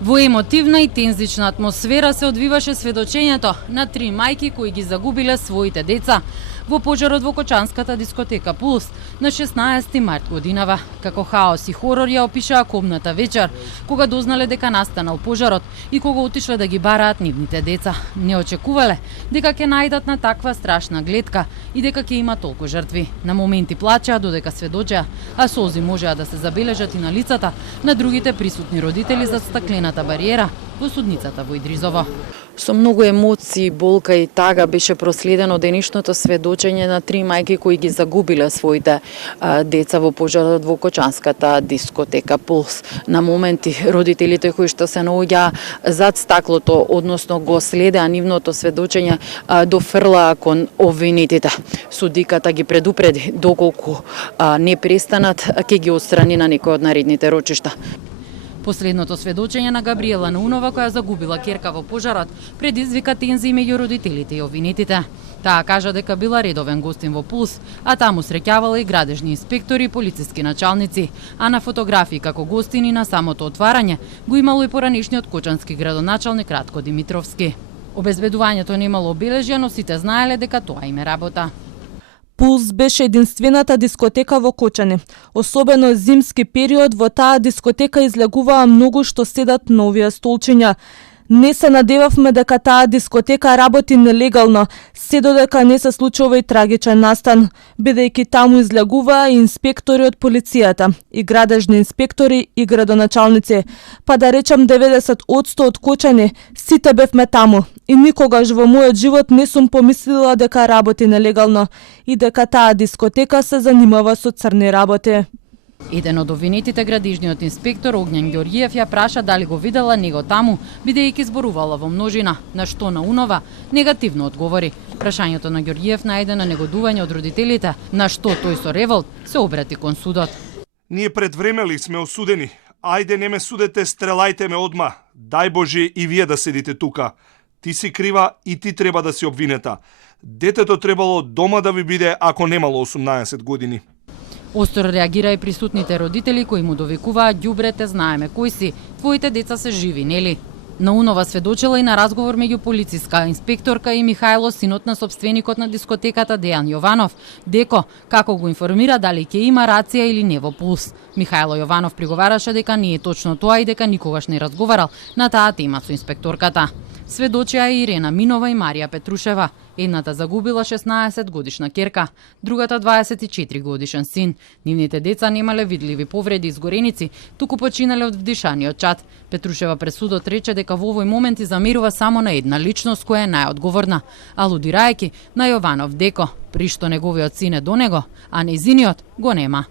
Во емотивна и тензична атмосфера се одвиваше сведочењето на 3 мајки кои ги загубиле своите деца во пожарот во кочанската дискотека Пулс на 16 март годинава. Како хаос и хорор ја опишаа кобната вечер, кога дознале дека настанал пожарот и кога отишле да ги бараат нивните деца. Не очекувале дека ќе најдат на таква страшна гледка и дека ќе има толку жртви. На моменти плачеа додека сведочеа, а солзи можеа да се забележат и на лицата на другите присутни родители зад стаклената бариера во судницата во Идризово. Со многу емоции, болка и тага беше проследено денешното сведочење на 3 мајки кои ги загубиле своите деца во пожарот во кочанската дискотека Пулс. На моменти родителите кои што се наоѓаа зад стаклото, односно го следеа нивното сведочење, дофрлаа кон обвинетите. Судиката ги предупреди доколку не престанат, ќе ги отстрани на некој од наредните рочишта. Последното сведочење на Габриела Наунова, која загубила ќерка во пожарот, предизвика тензии меѓу родителите и обвинетите. Таа кажа дека била редовен гостин во Пулс, а таму среќавала и градежни инспектори и полициски началници, а на фотографии како гостини на самото отварање го имало и поранешниот кочански градоначалник Радко Димитровски. Обезбедувањето не имало обележја, но сите знаеле дека тоа им е работа. Пулс беше единствената дискотека во Кочани. Особено зимски период во таа дискотека излегуваа многу што седат на овие столчиња. Не се надевавме дека таа дискотека работи нелегално, се додека не се случи овој трагичен настан, бидејќи таму излегуваа и инспектори од полицијата, и градежни инспектори и градоначалници. Па да речам 90% од Кочани, сите бевме таму. И никогаш во мојот живот не сум помислила дека работи нелегално и дека таа дискотека се занимава со црни работи. Еден од обвинетите, градежниот инспектор Огњан Ѓорѓиев, ја праша дали го видела него таму, бидејќи зборувала во множина, на што Наунова негативно одговори. Прашањето на Ѓорѓиев најде на негодување од родителите, на што тој со револт се обрати кон судот. Ние пред време ли сме осудени? Ајде не ме судете, стрелајте ме одма. Дај Боже и вие да седите тука. Ти си крива и ти треба да си обвинета. Детето требало дома да ви биде ако немало 18 години. Остро реагира и присутните родители кои му довикуваа: ѓубрете, знаеме кои си, твоите деца се живи, нели? Наунова сведочила и на разговор меѓу полициска инспекторка и Михајло, синот на сопственикот на дискотеката Дејан Јованов, деко како го информира дали ќе има рација или не во Пулс. Михајло Јованов приговараше дека не е точно тоа и дека никогаш не разговарал на таа тема со инспекторката. Сведочеа и Ирена Минова и Марија Петрушева. Едната загубила 16 годишна ќерка, другата 24 годишен син. Нивните деца немале видливи повреди и изгореници, туку починале од вдишаниот чад. Петрушева пред судот рече дека во овој момент замерува само на една личност која е најодговорна, алудирајќи на Јованов деко, при што неговиот син е до него, а нејзиниот го нема.